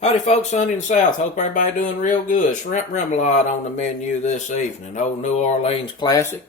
Howdy folks, Sunny in the South. Hope everybody doing real good. Shrimp remoulade on the menu this evening. Old New Orleans classic.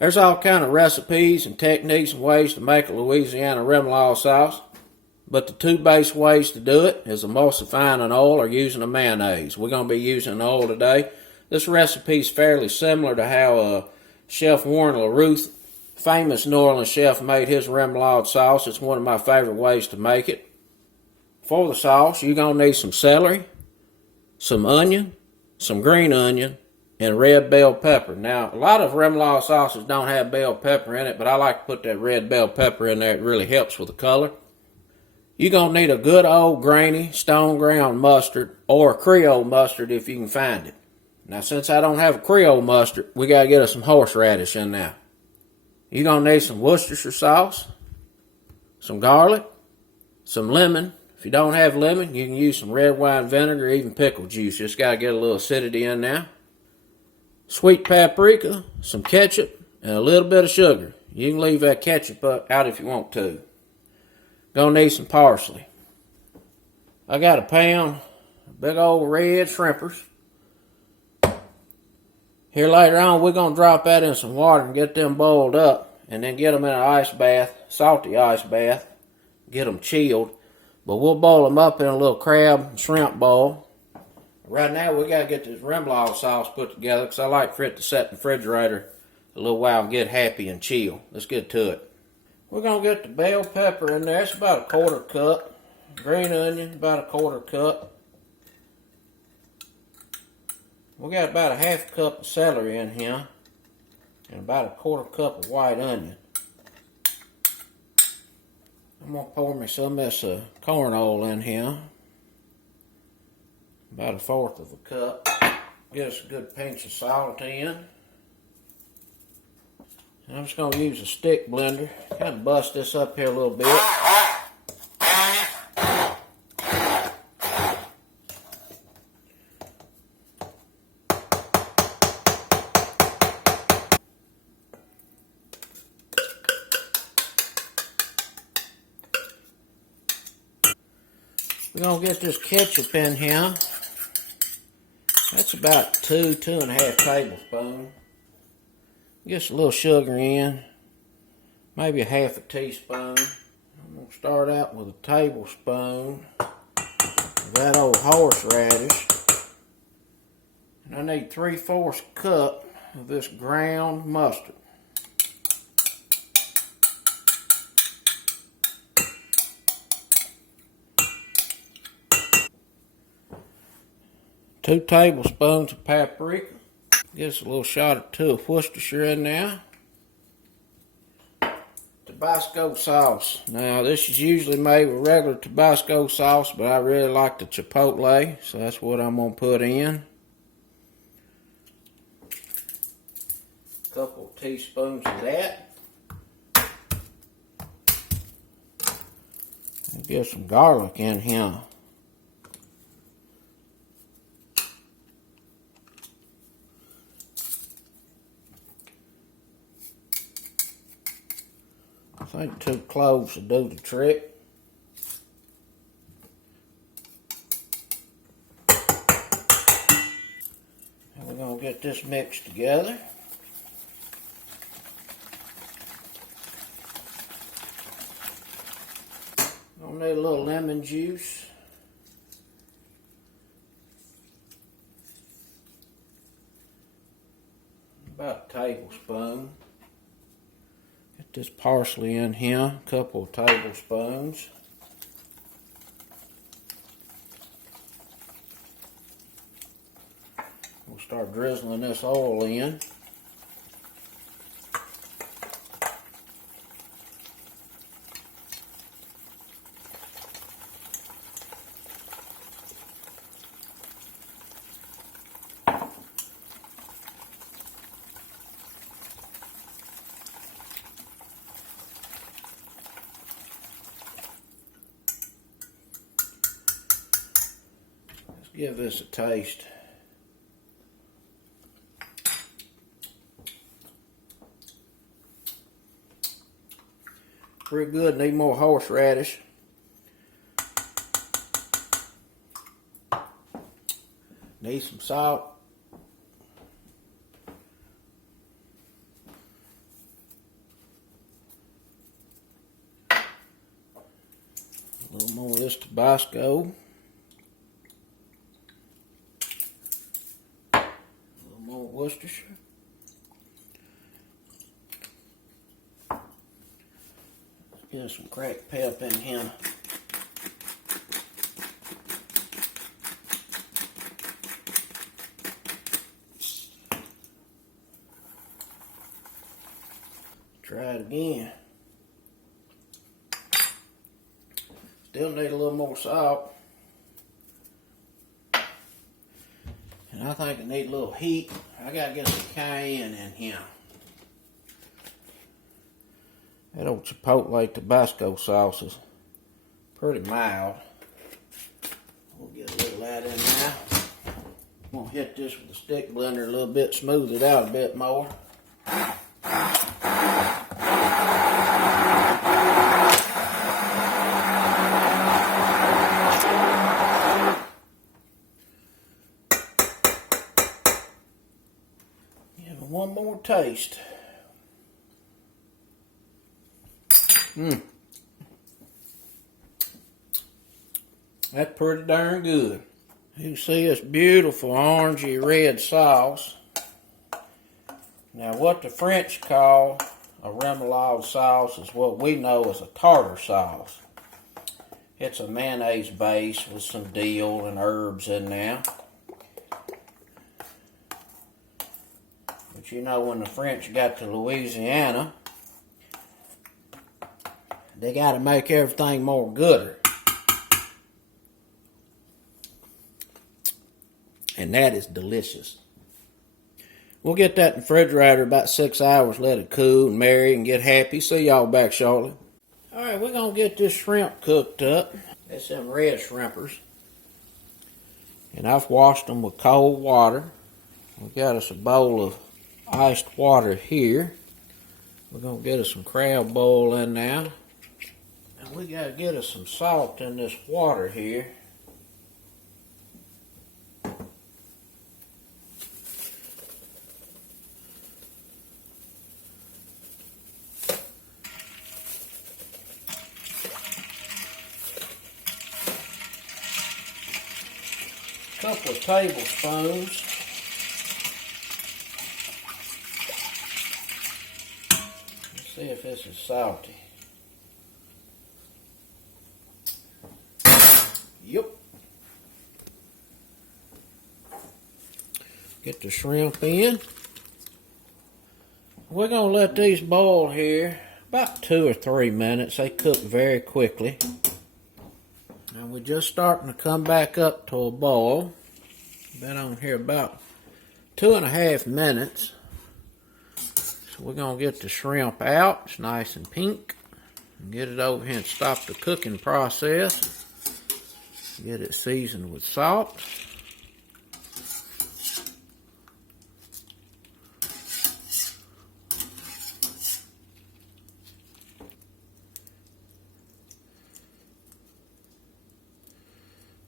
There's all kind of recipes and techniques and ways to make a Louisiana remoulade sauce. But the two base ways to do it is emulsifying an oil or using a mayonnaise. We're going to be using an oil today. This recipe is fairly similar to how Chef Warren LaRue, famous New Orleans chef, made his remoulade sauce. It's one of my favorite ways to make it. For the sauce, you're going to need some celery, some onion, some green onion, and red bell pepper. Now, a lot of remoulade sauces don't have bell pepper in it, but I like to put that red bell pepper in there. It really helps with the color. You're going to need a good old grainy stone ground mustard or Creole mustard if you can find it. Now, since I don't have a Creole mustard, we got to get us some horseradish in there. You're going to need some Worcestershire sauce, some garlic, some lemon. If you don't have lemon, you can use some red wine vinegar or even pickle juice. Just got to get a little acidity in there. Sweet paprika, some ketchup, and a little bit of sugar. You can leave that ketchup out if you want to. Gonna need some parsley. I got a pound of big old red shrimpers. Here later on, we're gonna drop that in some water and get them boiled up, and then get them in an ice bath, salty ice bath, get them chilled. But we'll boil them up in a little crab and shrimp bowl. Right now, we got to get this remoulade sauce put together because I like for it to set in the refrigerator a little while and get happy and chill. Let's get to it. We're going to get the bell pepper in there. It's about a 1/4 cup. Green onion, about a 1/4 cup. We got about a 1/2 cup of celery in here. And about a 1/4 cup of white onion. I'm going to pour me some of this corn oil in here. About a 1/4 of a cup. Get us a good pinch of salt in. And I'm just going to use a stick blender. Kind of bust this up here a little bit. We're going to get this ketchup in here. That's about 2.5 tablespoons. Get a little sugar in. Maybe a 1/2 teaspoon. I'm going to start out with a tablespoon of that old horseradish. And I need 3/4 cup of this ground mustard. Two tablespoons of paprika. Get us a little shot or two of Worcestershire in there. Tabasco sauce. Now this is usually made with regular Tabasco sauce, but I really like the Chipotle, so that's what I'm going to put in. A couple of teaspoons of that. And get some garlic in here. I think 2 cloves will do the trick. And we're going to get this mixed together. Gonna need a little lemon juice. About a tablespoon. Get this parsley in here, a couple of tablespoons. We'll start drizzling this oil in. Give this a taste. Pretty good. Need more horseradish. Need some salt. A little more of this Tabasco. A little more Worcestershire. Let's get some cracked pepper in here. Try it again. Still need a little more salt. And I think I need a little heat. I gotta get some cayenne in here. That old Chipotle Tabasco sauce is pretty mild. We'll get a little of that in now. I'm gonna hit this with a stick blender a little bit, smooth it out a bit more. One more taste. That's pretty darn good. You see this beautiful orangey red sauce. Now what the French call a remoulade sauce is what we know as a tartar sauce. It's a mayonnaise base with some dill and herbs in there. But you know, when the French got to Louisiana, they got to make everything more gooder. And that is delicious. We'll get that in the refrigerator about 6 hours, let it cool and marry and get happy. See y'all back shortly. Alright, we're going to get this shrimp cooked up. That's them red shrimpers. And I've washed them with cold water. We got us a bowl of iced water here. We're going to get us some crab boil in now. And we got to get us some salt in this water here. Couple of tablespoons. Let's see if this is salty. Yep. Get the shrimp in. We're going to let these boil here about 2 or 3 minutes. They cook very quickly. And we're just starting to come back up to a boil. Been on here about 2.5 minutes. So we're going to get the shrimp out. It's nice and pink. And get it over here and stop the cooking process. Get it seasoned with salt.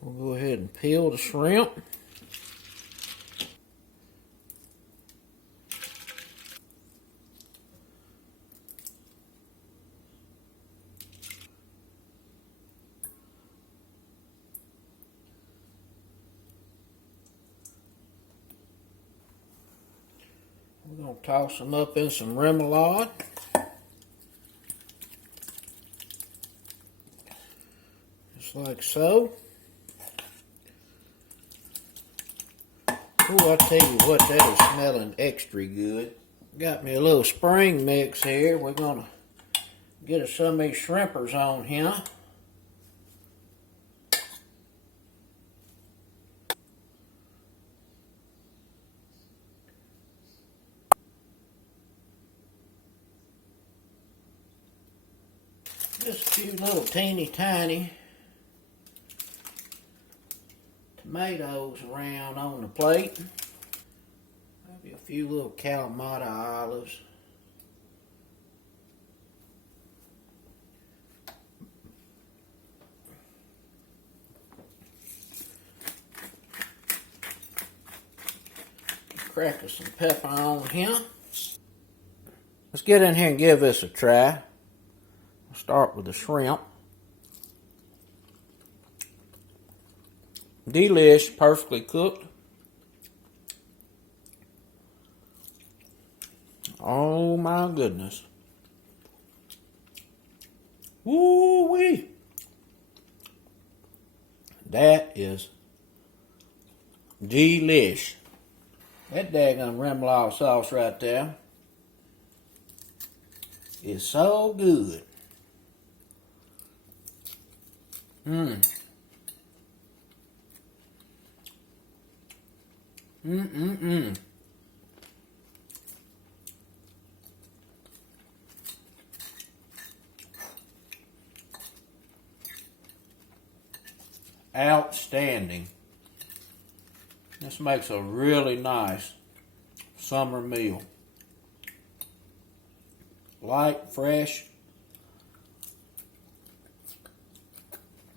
We'll go ahead and peel the shrimp. We're going to toss them up in some remoulade. Just like so. Oh, I tell you what, that is smelling extra good. Got me a little spring mix here. We're going to get us some of these shrimpers on here. Just a few little teeny tiny tomatoes around on the plate. Maybe a few little Kalamata olives. crack some pepper on here. Let's get in here and give this a try. We'll start with the shrimp. Delish, perfectly cooked. Oh my goodness. Woo-wee. That is delish. That daggone remoulade sauce right there is so good. Outstanding. This makes a really nice summer meal. Light, fresh,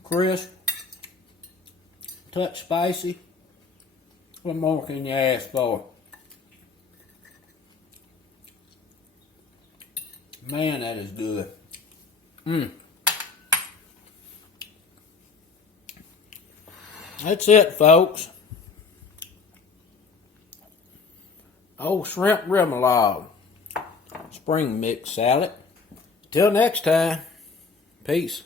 crisp, touch spicy. What more can you ask for? Man, that is good. That's it, folks. Old shrimp remoulade spring mix salad. Till next time, peace.